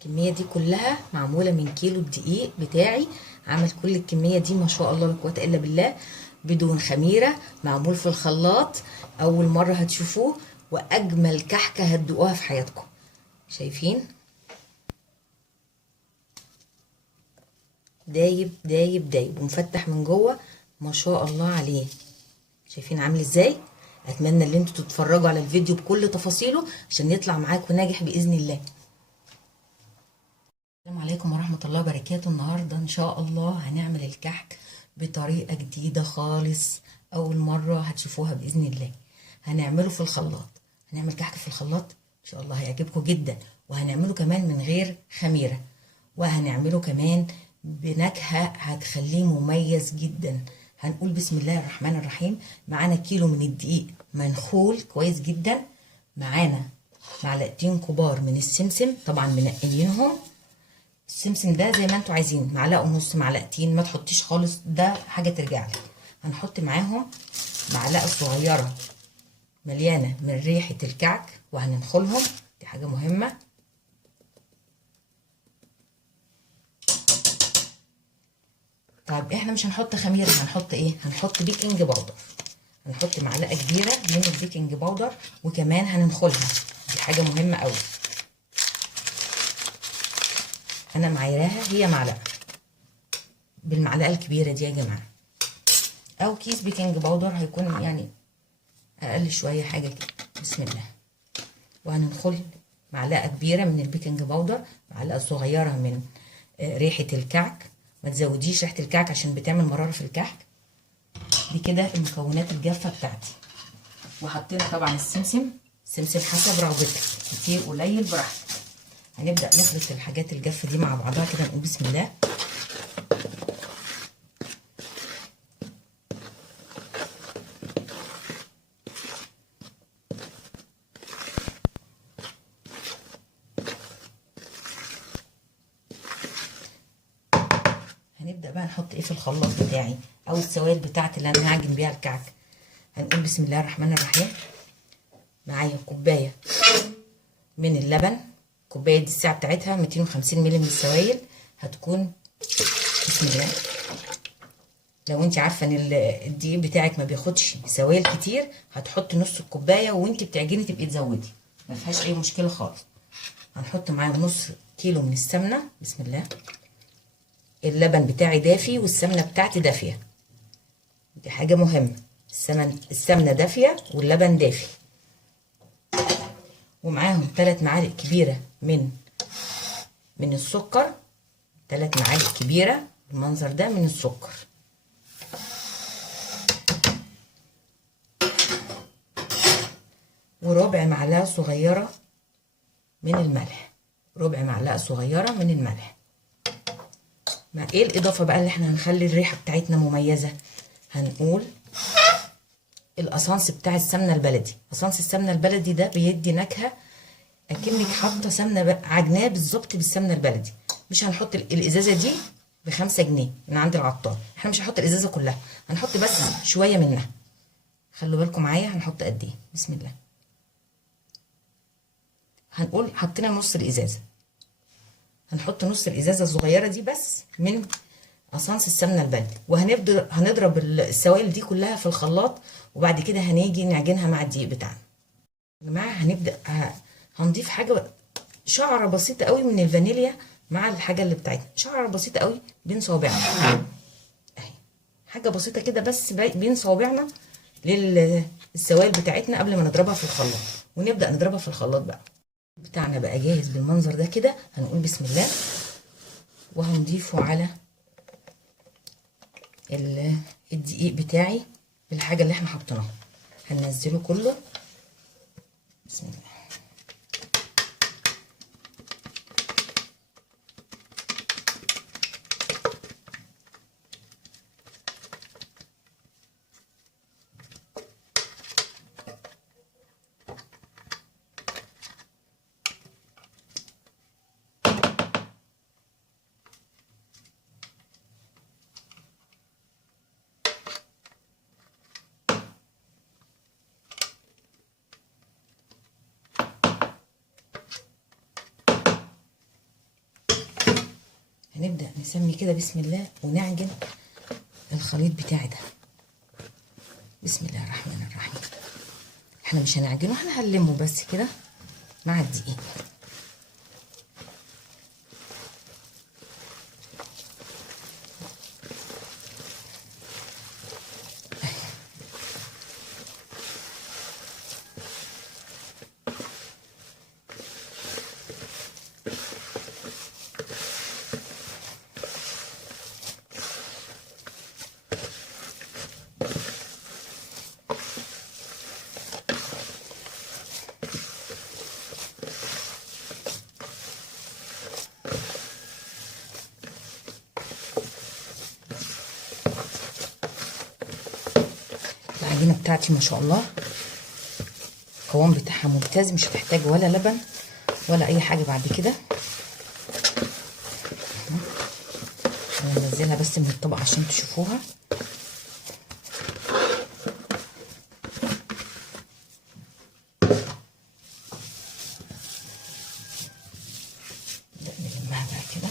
الكمية دي كلها معمولة من كيلو الدقيق بتاعي. عمل كل الكمية دي ما شاء الله لا قوة الا بالله، بدون خميرة، معمول في الخلاط. اول مرة هتشوفوه، واجمل كحكة هتدوقوها في حياتكم. شايفين؟ دايب دايب دايب ومفتح من جوه ما شاء الله عليه. شايفين عامل ازاي؟ اتمنى ان انتوا تتفرجوا على الفيديو بكل تفاصيله عشان يطلع معاكم ناجح باذن الله. السلام عليكم ورحمة الله وبركاته. النهاردة ان شاء الله هنعمل الكحك بطريقة جديدة خالص، اول مرة هتشوفوها باذن الله. هنعمله في الخلاط، هنعمل كحك في الخلاط ان شاء الله هيعجبكم جدا. وهنعمله كمان من غير خميرة، وهنعمله كمان بنكهة هتخليه مميز جدا. هنقول بسم الله الرحمن الرحيم. معانا كيلو من الدقيق منخول كويس جدا، معانا معلقتين كبار من السمسم طبعا منقيينهم. السمسم ده زي ما انتوا عايزين، معلقه ونص، معلقتين، ما تحطيش خالص، ده حاجه ترجع لك. هنحط معاهم معلقه صغيره مليانه من ريحه الكعك وهننخلهم، دي حاجه مهمه. طيب احنا مش هنحط خميره، هنحط ايه؟ هنحط بيكنج باودر. هنحط معلقه كبيره من البيكنج باودر وكمان هننخلها، دي حاجه مهمه قوي. انا معايراها هي معلقه، بالمعلقه الكبيره دي يا جماعه، او كيس بيكنج باودر هيكون يعني اقل شويه حاجه كده. بسم الله. وهننخل معلقه كبيره من البيكنج باودر، معلقه صغيره من ريحه الكعك. ما تزوديش ريحه الكعك عشان بتعمل مراره في الكحك. دي كده المكونات الجافه بتاعتي. وحطينا طبعا السمسم، السمسم حسب رغبتك، كتير قليل براحتك. هنبدا نخلط الحاجات الجافه دي مع بعضها كده، نقول بسم الله. هنبدا بقى نحط ايه في الخلاط بتاعي او السوائل بتاعتي اللي انا هعجن بيها الكعك. هنقول بسم الله الرحمن الرحيم. معايا كوبايه من اللبن، الكوبايه دي السعه بتاعتها 250 مللي من السوائل. هتكون بسم الله. لو انت عارفه ان الدقيق بتاعك ما بياخدش سوائل كتير، هتحطي نص الكوبايه وانت بتعجني تبقي تزودي، ما فيهاش اي مشكله خالص. هنحط معاهم نص كيلو من السمنه. بسم الله. اللبن بتاعي دافي والسمنه بتاعتي دافيه، دي حاجه مهمه. السمنه دافيه واللبن دافي. ومعاهم 3 معالق كبيره من السكر، 3 معالق كبيره بالمنظر ده من السكر. وربع معلقه صغيره من الملح، ربع معلقه صغيره من الملح. مع ايه الاضافه بقى اللي احنا هنخلي الريحه بتاعتنا مميزه؟ هنقول الاسانس بتاع السمنه البلدي. اسانس السمنه البلدي ده بيدي نكهه اكنك حاطه سمنه عجناه بالظبط بالسمنه البلدي. مش هنحط الازازه دي ب5 جنيه من عند العطار، احنا مش هنحط الازازه كلها، هنحط بس شويه منها. خلوا بالكم معايا هنحط قد ايه. بسم الله. هنقول حطينا نص الازازه، هنحط نص الازازه الصغيره دي بس من اسانس السمنه البلدي. هنضرب السوائل دي كلها في الخلاط، وبعد كده هنيجي نعجنها مع الدقيق بتاعنا. يا جماعه هنبدا هنضيف حاجه، شعره بسيطه قوي من الفانيليا مع الحاجه اللي بتاعتنا، شعره بسيطه قوي بين صوابعنا اهي، حاجه بسيطه كده بس بين صوابعنا للسوائل بتاعتنا قبل ما نضربها في الخلاط. ونبدا نضربها في الخلاط بقى بتاعنا بقى جاهز بالمنظر ده كده. هنقول بسم الله وهنضيفه على الدقيق بتاعي بالحاجه اللي احنا حاطينها. هننزله كله بسم الله. نبدأ نسمي كده بسم الله ونعجن الخليط بتاعي ده. بسم الله الرحمن الرحيم. احنا مش هنعجنه، احنا هنلمه بس كده مع الدقيق. العجينه بتاعتي ما شاء الله القوام بتاعها ممتاز، مش هتحتاج ولا لبن ولا اي حاجه بعد كده. هننزلها بس من الطبق عشان تشوفوها. نلمها بقى كده.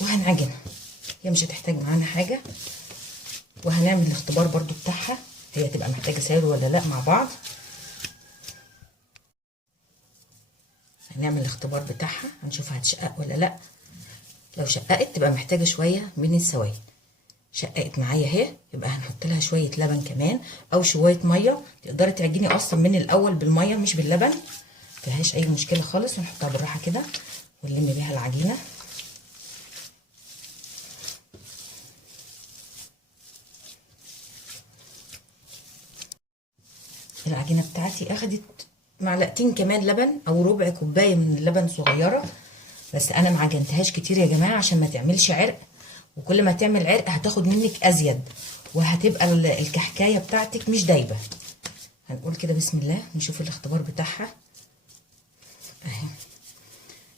وهنعجنها، هي مش هتحتاج معانا حاجه، وهنعمل الاختبار برضو بتاعها، هي تبقى محتاجه سائل ولا لا مع بعض. هنعمل الاختبار بتاعها هنشوفها هتشقق ولا لا. لو شققت تبقى محتاجه شويه من السوائل. شققت معايا اهي، يبقى هنحط لها شويه لبن كمان او شويه ميه. تقدري تعجني اصلا من الاول بالميه مش باللبن، مفيهاش اي مشكله خالص. ونحطها بالراحه كده ونلم بيها العجينه. العجينه بتاعتي اخدت معلقتين كمان لبن او ربع كوبايه من اللبن صغيره، بس انا ما عجنتهاش كتير يا جماعه عشان ما تعملش عرق، وكل ما تعمل عرق هتاخد منك ازيد وهتبقى الكحكايه بتاعتك مش دايبه. هنقول كده بسم الله نشوف الاختبار بتاعها اهي.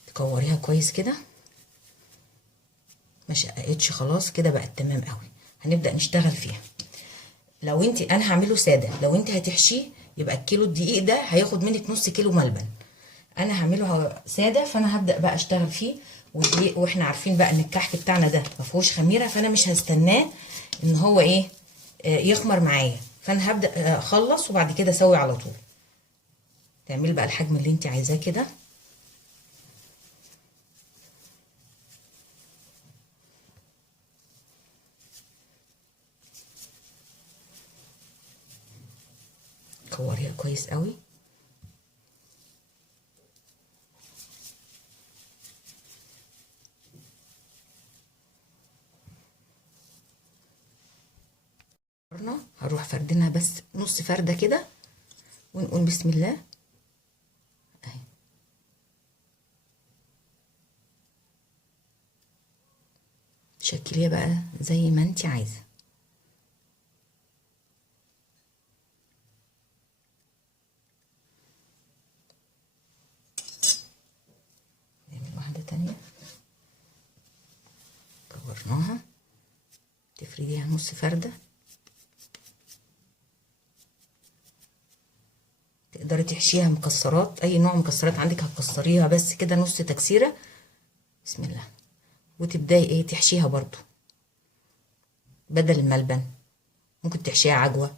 تكوريها كويس كده، ما شققتش خلاص كده بقت تمام قوي. هنبدا نشتغل فيها. لو انت انا هعمله ساده، لو انت هتحشيه يبقى الكيلو الدقيق ده هياخد منك نص كيلو ملبن. انا هعمله ساده، فانا هبدا بقى اشتغل فيه. والدقيق واحنا عارفين بقى ان الكحك بتاعنا ده ما فيهوش خميره، فانا مش هستناه ان هو ايه يخمر معايا، فانا هبدا اخلص وبعد كده اسوي على طول. تعملي بقى الحجم اللي انت عايزاه كده. كوريها كويس قوي. هروح فردينها بس نص فرده كده ونقول بسم الله اهي. شكليها بقى زي ما انت عايزه. نعمل واحده تانية. كورناها تفرديها نص فرده. تقدري تحشيها مكسرات، اي نوع مكسرات عندك هتكسريها بس كده نص تكسيره. بسم الله. وتبداي ايه تحشيها برضو بدل الملبن، ممكن تحشيها عجوه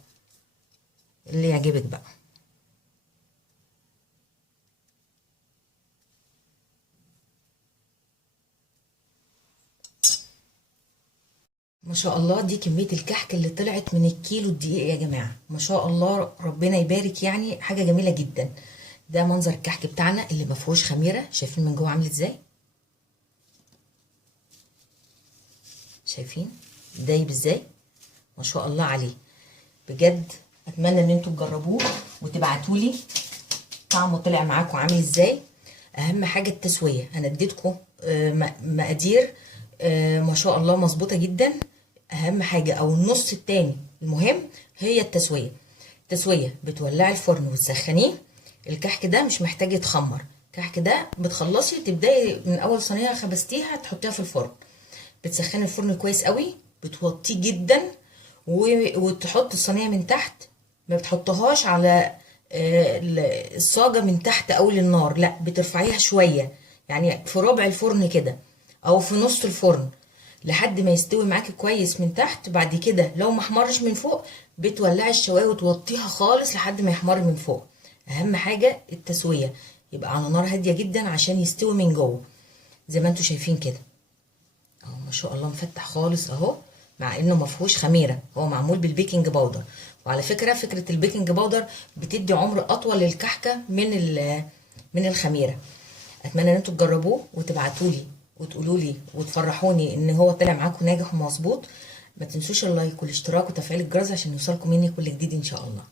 اللي يعجبك بقى. ما شاء الله دي كميه الكحك اللي طلعت من الكيلو الدقيق يا جماعه، ما شاء الله ربنا يبارك، يعني حاجه جميله جدا. ده منظر الكحك بتاعنا اللي ما فيهوش خميره. شايفين من جوه عامل ازاي؟ شايفين دايب ازاي؟ ما شاء الله عليه بجد. اتمنى ان انتوا تجربوه وتبعتولي طعمه طلع معاكم عامل ازاي. اهم حاجه التسويه. انا اديتكم مقادير ما شاء الله مظبوطه جدا. اهم حاجه او النص التاني المهم هي التسويه. التسويه بتولعي الفرن وتسخنيه. الكحك ده مش محتاج يتخمر. الكحك ده بتخلصي تبداي من اول صينيه خبزتيها تحطيها في الفرن، بتسخني الفرن كويس قوي، بتوطيه جدا وتحط الصينيه من تحت. ما بتحطهاش على الصاجة من تحت أول النار، لا بترفعيها شوية، يعني في ربع الفرن كده أو في نص الفرن لحد ما يستوي معاكي كويس من تحت. بعد كده لو ما احمرش من فوق بتولعي الشوايه وتوطيها خالص لحد ما يحمر من فوق. أهم حاجة التسوية، يبقى على نار هادية جدا عشان يستوي من جوه زي ما انتوا شايفين كده. اهو ما شاء الله مفتح خالص اهو، مع انه ما فيهوش خميره، هو معمول بالبيكنج باودر. وعلى فكره فكره البيكنج باودر بتدي عمر اطول للكحكه من الخميره. اتمنى ان انتوا تجربوه وتبعتوا لي وتقولوا لي وتفرحوني ان هو طلع معاكم ناجح ومظبوط. ما تنسوش اللايك والاشتراك وتفعيل الجرس عشان يوصلكم مني كل جديد ان شاء الله.